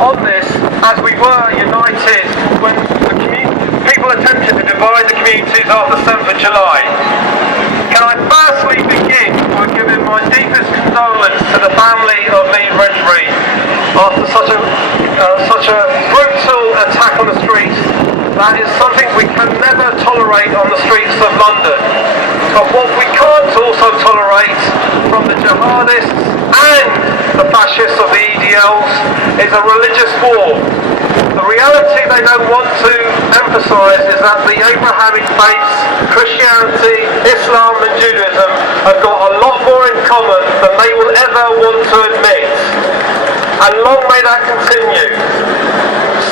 on this as we were united when people attempted to divide the communities after 7th of July. Can I firstly begin by giving my deepest condolence to the family of Lee Redbury after such a brutal attack on the streets. That is something we can never tolerate on the streets of London. But what we can't also tolerate from the jihadists and the fascists of the EDLs is a religious war. The reality they don't want to emphasise is that the Abrahamic faiths, Christianity, Islam and Judaism have got a lot more in common than they will ever want to admit. And long may that continue.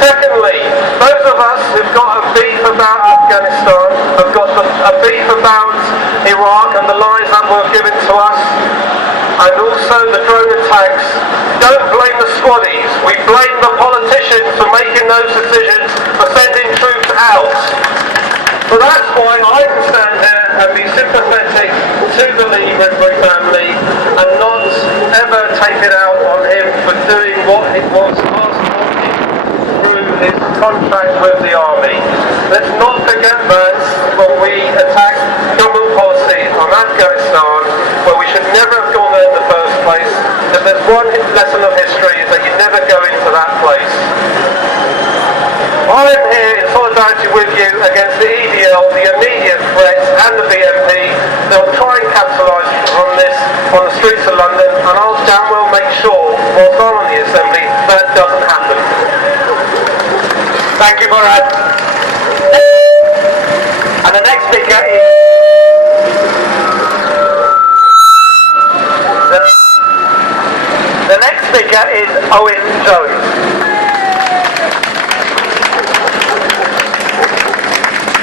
Secondly, those of us who've got a beef about Afghanistan, have got a beef about Iraq and the lies that were given to us, and also the drone attacks, don't blame the squaddies. We blame the politicians for making those decisions, for sending troops out. So that's why I can stand here and be sympathetic to the Lee Redbury family and not ever take it out on him for doing what it was asked of him through his contract with the army. Let's not forget that when we attacked government policy on Afghanistan, where we should never have gone there in the first place, if there's one lesson of history is that you never go into that place. I am here in solidarity with you against the EDL, the immediate threats, and the BNP. They'll try and capitalise on this on the streets of London, and I'll damn well make sure, whilst I'm on the Assembly, that doesn't happen. Thank you, Murad. And the next speaker is... The next speaker is Owen Jones.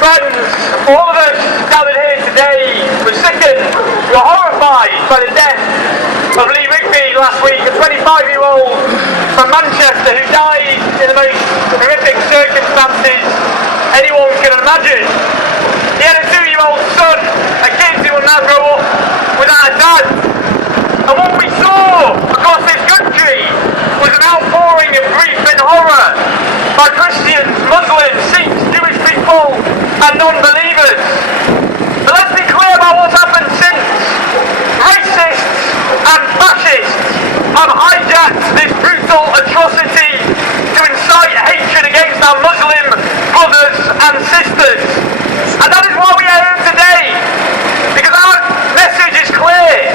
Friends, all of us gathered here today were sickened, we were horrified by the death of Lee Rigby last week, a 25-year-old from Manchester who died in the most horrific circumstances anyone can imagine. He had a 2-year-old son, a kid who will now grow up without a dad. And what we saw across this country was an outpouring of grief and horror by Christians, Muslims, Sikhs, Jewish people and non-believers. But let's be clear about what's happened since. Racists and fascists have hijacked this brutal atrocity to incite hatred against our Muslim brothers and sisters. And that is why we are here today, because our message is clear.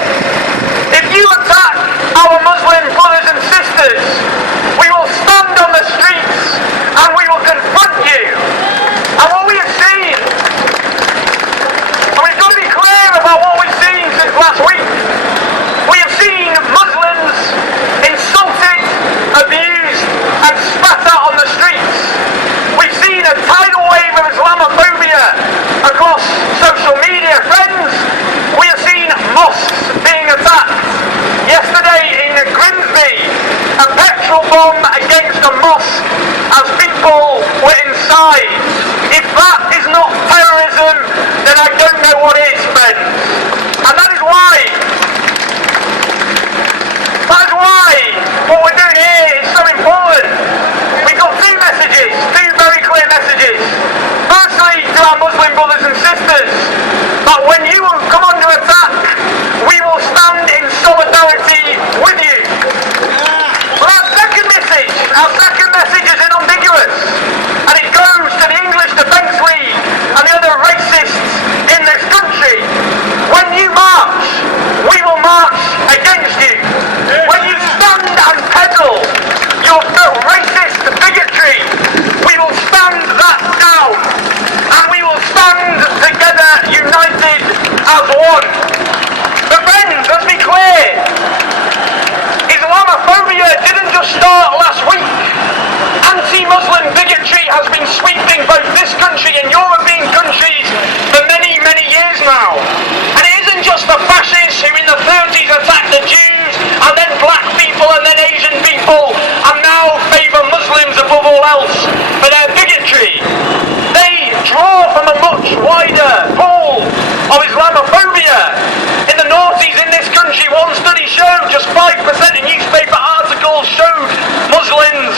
If you attack our Muslim brothers and sisters, we will stand on the streets and we will confront you. And what we have seen, and we've got to be clear about what we've seen since last week, we have seen Muslims insulted, abused and spat at on the streets. We've seen a tidal wave of Islamophobia across social media. Friends, we have seen mosques being attacked. Yesterday in Grimsby, a petrol bomb against a mosque as people were inside. If that is not terrorism, then I don't know what is, friends. And that is why what we're doing here is so important. We've got two messages, two very clear messages. Firstly, to our Muslim brothers and sisters, that when you come under attack, we will stand in solidarity with you. But our second message is unambiguous, and it goes to the English Defence League and the other racists in this country. When you march, we will march against you. When you stand and peddle your racist bigotry, we will stand that down, and we will stand together united as one. But friends, let's be clear, Islamophobia didn't just start last week. Anti-Muslim bigotry has been sweeping both this country and European countries for many, many years now. And it isn't just the fascists who in the 30s attacked the Jews, and then black people and then Asian people, and now favour Muslims above all else for their bigotry. They draw from a much wider pool of Islamophobia. In the noughties in this country, one study showed just 5% of newspaper articles showed Muslims